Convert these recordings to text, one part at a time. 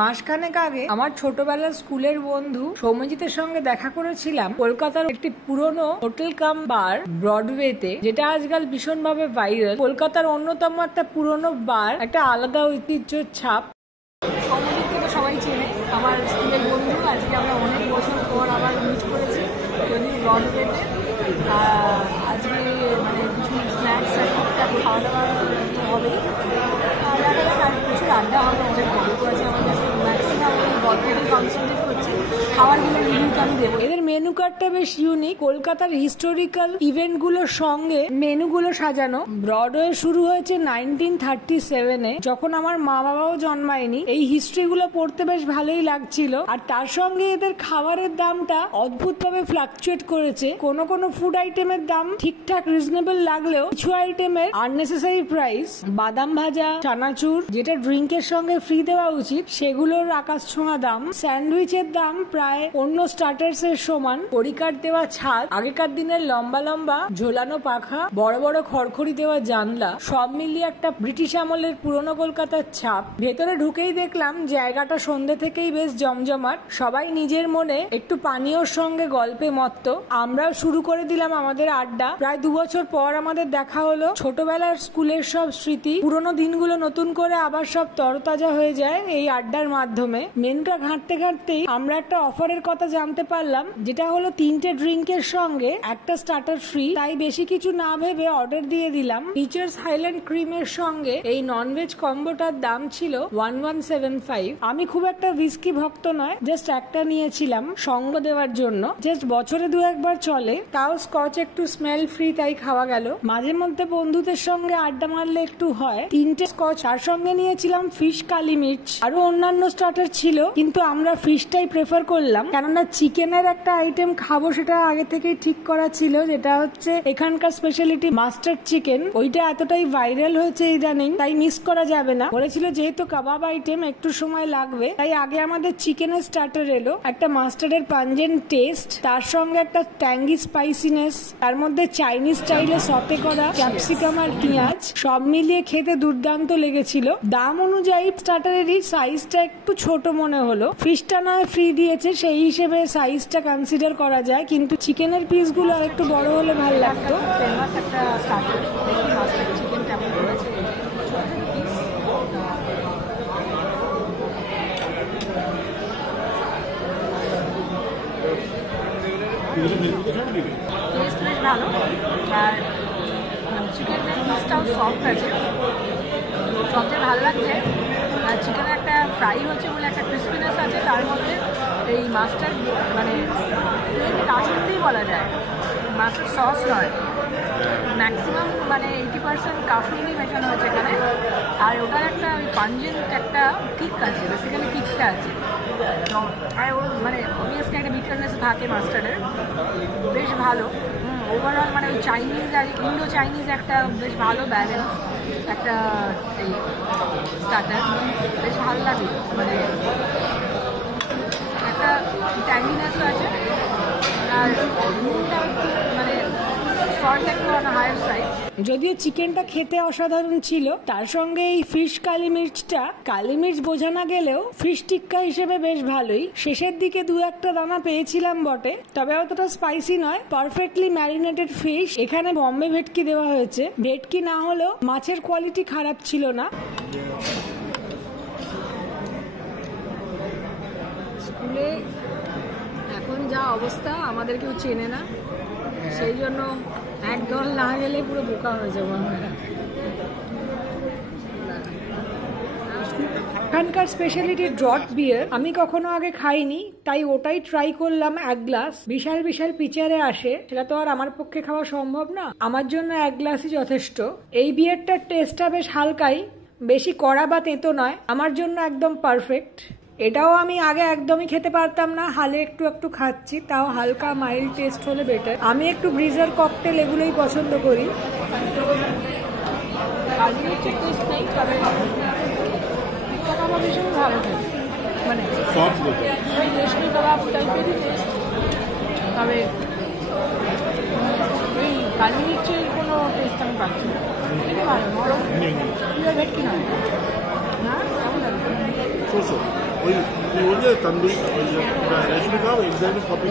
মাসখানেক আগে আমার ছোটবেলার স্কুলের বন্ধু সৌম্যজিতের সঙ্গে দেখা করেছিলাম কলকাতার একটি পুরনো হোটেল কাম বার ব্রডওয়েতে, যেটা আজকাল ভীষণভাবে ভাইরাল। কলকাতার অন্যতম একটা পুরনো বার, একটা আলাদা ঐতিহ্যের ছাপ। সৌম্যজিৎকে তো সবাই চেনে, আমার স্কুলের বন্ধু। আজকে আমরা অনেক বছর পর আবার মিট করেছি ব্রডওয়েতে। আজকে মানে কিছু স্ন্যাক্স আর খাওয়া দাওয়া হবে, আর প্রচুর আড্ডা হবে, অনেক গল্প আছে আমাদের। ম্যাক্সিমাম গল্পেরই কনসেন্ট্রেট করছি, খাবারগুলো রিভিউটা আমি দেবো। এদের মেনু কার্ডটা বেশ ইউনিক, কলকাতার হিস্টোরিক্যাল ইভেন্টগুলোর সঙ্গে মেনুগুলো সাজানো। ব্রডওয়ে শুরু হয়েছে 1937-এ, যখন আমার মা বাবাও জন্মায়নি। এই হিস্ট্রিগুলো পড়তে বেশ ভালোই লাগছিল, আর তার সঙ্গে এদের খাবারের দামটা অদ্ভুতভাবে ফ্লাকচুয়েট করেছে। কোনো কোনো ফুড আইটেমের দাম ঠিকঠাক রিজনেবল লাগলেও কিছু আইটেমের আননেসেসারি প্রাইস, বাদাম ভাজা, চানাচুর যেটা ড্রিঙ্কের সঙ্গে ফ্রি দেওয়া উচিত, সেগুলোর আকাশ ছোঁয়া দাম। স্যান্ডউইচের দাম প্রায় অন্য স্টার্টার্স এর সমান। পরিকার দেওয়া ছাদ, আগেকার দিনের লম্বা লম্বা ঝোলানো পাখা, বড় বড় খড়খড়ি দেওয়া জানলা, সব মিলিয়ে একটা ব্রিটিশ আমলের পুরনো কলকাতার ছাপ। ভেতরে ঢুকেই দেখলাম জায়গাটা সন্ধ্যে থেকেই বেশ জমজমাট। সবাই নিজের মনে একটু পানীয়র সঙ্গে গল্পে মত্ত। আমরাও শুরু করে দিলাম আমাদের আড্ডা। প্রায় 2 বছর পর আমাদের দেখা হলো। ছোটবেলার স্কুলের সব স্মৃতি, পুরোনো দিনগুলো নতুন করে আবার সব তরতাজা হয়ে যায় এই আড্ডার মাধ্যমে। মেনুটা ঘাঁটতে ঘাঁটতেই আমরা একটা অফারের কথা জানতে পারলাম, যেটা হলো 3টে ড্রিঙ্কের সঙ্গে একটা স্টার্টার ফ্রি। তাই বেশি কিছু না ভেবে অর্ডার দিয়ে দিলাম। টিচার্স হাইল্যান্ড ক্রিমের সঙ্গে এই ননভেজ কম্বোটার দাম ছিল 1175। আমি খুব একটা হুইস্কি ভক্ত নয়, জাস্ট একটা নিয়েছিলাম সঙ্গ দেওয়ার জন্য। জাস্ট বছরে 2-1 চলে, তাও স্কচ একটু স্মেল ফ্রি, তাই খাওয়া গেল। মাঝে মধ্যে বন্ধুদের সঙ্গে আড্ডা মারলে একটু হয়। 3টে স্কচ, তার সঙ্গে নিয়েছিলাম ফিশ কালি মির্চ। আরো অন্যান্য স্টার্টার ছিল, কিন্তু আমরা ফিশটাই প্রেফার করলাম, কেননা চিকেনের একটা আইটেম খাবো সেটা আগে থেকেই ঠিক করা ছিল, যেটা হচ্ছে এখানকার স্পেশালিটি মাস্টার্ড চিকেন। ওইটা এতটাই ভাইরাল হয়েছে ইদানিং, তাই মিস করা যাবে না। বলেছিল যেহেতু কাবাব আইটেম একটু সময় লাগবে, তাই আগে আমাদের চিকেনের স্টার্টার এলো। একটা মাস্টার্ডের পাঞ্জেন্ট টেস্ট, তার সঙ্গে একটা ট্যাঙ্গি স্পাইসিনেস, তার মধ্যে চাইনিজ স্টাইলে সতে করা ক্যাপসিকাম আর পেঁয়াজ, সব মিলিয়ে খেতে দুর্দান্ত লেগেছিল। দাম অনুযায়ী স্টার্টারেরই সাইজটা একটু ছোট মনে হলো। ফিশটা নয় ফ্রি দিয়েছে, সেই হিসেবে সাইজটা কনসিডার করা যায়, কিন্তু চিকেনের পিসগুলো আর একটু বড় হলে ভালো লাগতো। ফেমাস একটা স্টার্টার, দেখি মাস্টার্ড চিকেন কেমন করেছে। টেস্ট বেশ ভালো, আর চিকেনের পিসটাও সফট আছে, সবচেয়ে ভালো লাগছে। আর চিকেনের একটা ফ্রাই হচ্ছে বলে একটা ক্রিসপিনেস আছে, তার মধ্যে এই মাস্টার্ড মানে কাসুন্দিই বলা যায়, মাস্টার্ড সস নয়, ম্যাক্সিমাম মানে 80% কাসুন্দি মেশানো হয়েছে এখানে। আর ওটার একটা ওই পাঞ্জেন্ট একটা কিক আছে, বেসিক্যালি কিকটা আছে। আর ও মানে অবভিয়াসলি একটা বিটারনেস থাকে মাস্টার্ডের, বেশ ভালো। ওভারঅল মানে ওই চাইনিজ আর ইন্ডো চাইনিজ একটা বেশ ভালো ব্যালেন্স একটা এই স্টার্টার, বেশ ভালো লাগে। মানে একটা ট্যাঙ্গিনেসও আছে, আর নুনটা একটু মানে সল্ট একটু অন হায়ার সাইড। যদিও চিকেনটা খেতে অসাধারণ ছিল, তার সঙ্গে এই ফিশ কালি মির্চটা, কালি মির্চ বোঝা না গেলেও ফিশ টিক্কা হিসেবে বেশ ভালোই। শেষের দিকে 2-1টা দানা পেয়েছিলাম বটে, তবে অতটা স্পাইসি নয়। Perfectly marinated fish. এখানে বম্বে ভেটকি দেওয়া হয়েছে, ভেটকি না হলেও মাছের কোয়ালিটি খারাপ ছিল না। স্কুলে এখন যা অবস্থা, আমাদের কেউ চেনে না, সেই জন্য একদল না গেলে পুরো বোকা হয়ে যাবো আমরা। এখানকার স্পেশালিটি ড্রট বিয়ার আমি কখনো আগে খাইনি, তাই ওটাই ট্রাই করলাম 1 গ্লাস। বিশাল বিশাল পিচারে আসে, সেটা তো আর আমার পক্ষে খাওয়া সম্ভব না, আমার জন্য 1 গ্লাসই যথেষ্ট। এই বিয়ারটার টেস্টটা বেশ হালকাই, বেশি কড়া বা তেতো নয়, আমার জন্য একদম পারফেক্ট। এটাও আমি আগে একদমই খেতে পারতাম না, হালে একটু একটু খাচ্ছি, তাও হালকা মাইল্ড টেস্ট হলে বেটার। আমি একটু ব্রিজার ককটেল এগুলোই পছন্দ করি। টেস্ট নেই, তবে কাবাব ভীষণ ভালো থাকে, মানে ওই রেশমি কাবাব টাইপেরই টেস্ট। তবে এই কালি মির্চের কোনো টেস্ট আমি পাচ্ছি না, খুবই ভালো, নরম, ভেটকি নয়। হ্যাঁ, কেমন লাগে?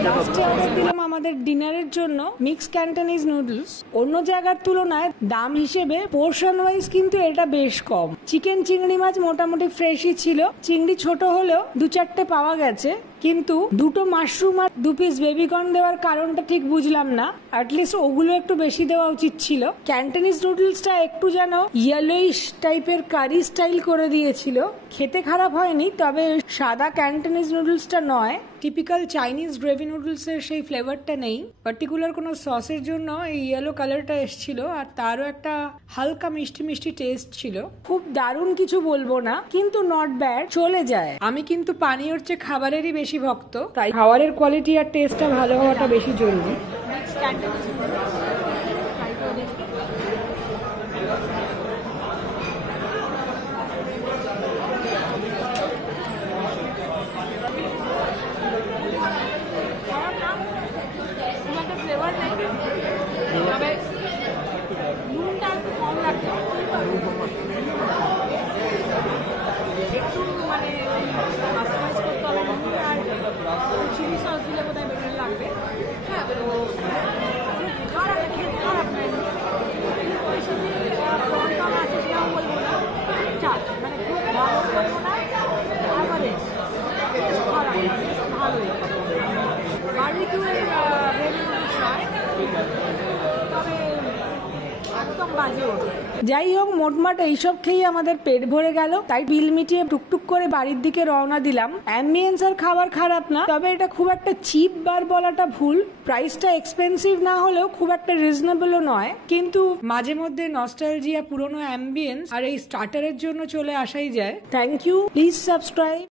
লাস্টে অর্ডার দিলাম আমাদের ডিনারের জন্য মিক্স ক্যান্টনিজ নুডলস। অন্য জায়গার তুলনায় দাম হিসেবে পোর্শন ওয়াইজ কিন্তু এটা বেশ কম। চিকেন চিংড়ি মাছ মোটামুটি ফ্রেশই ছিল, চিংড়ি ছোট হলেও 2-4টে পাওয়া গেছে, কিন্তু 2টো মাশরুম আর 2 পিস বেবিকর্ন দেওয়ার কারণটা ঠিক বুঝলাম না। অ্যাটলিস্ট ওগুলো একটু বেশি দেওয়া উচিত ছিল। ক্যান্টনিজ নুডলসটা একটু যেন ইয়েলোইশ টাইপের কারি স্টাইল করে দিয়েছিল। খেতে খারাপ হয়নি, তবে সাদা ক্যান্টনিজ নুডলসটা নয়, টিপিক্যাল চাইনিজ গ্রেভি নুডলসের সেই ফ্লেভারটা নেই। পার্টিকুলার কোনো সসের জন্য এই ইয়েলো কালারটা এসেছিল, আর তারও একটা হালকা মিষ্টি মিষ্টি টেস্ট ছিল। খুব দারুণ কিছু বলবো না, কিন্তু নট ব্যাড, চলে যায়। আমি কিন্তু পানীয়র চেয়ে খাবারেরই বেশি ভক্ত, তাই খাবারের কোয়ালিটি আর টেস্টটা ভালো হওয়াটা বেশি জরুরি। যাই হোক, মোটমাট এইসব খেয়ে আমাদের পেট ভরে গেল, তাই বিল মিটিয়ে টুকটুক করে বাড়ির দিকে রওনা দিলাম। অ্যাম্বিয়েন্স আর খাবার খারাপ না, তবে এটা খুব একটা চিপ বার বলাটা ভুল। প্রাইসটা এক্সপেন্সিভ না হলেও খুব একটা রিজনেবলও নয়, কিন্তু মাঝে মধ্যে নস্টালজিয়া, পুরনো অ্যাম্বিয়েন্স আর এই স্টার্টারের জন্য চলে আসাই যায়। Thank you, please subscribe.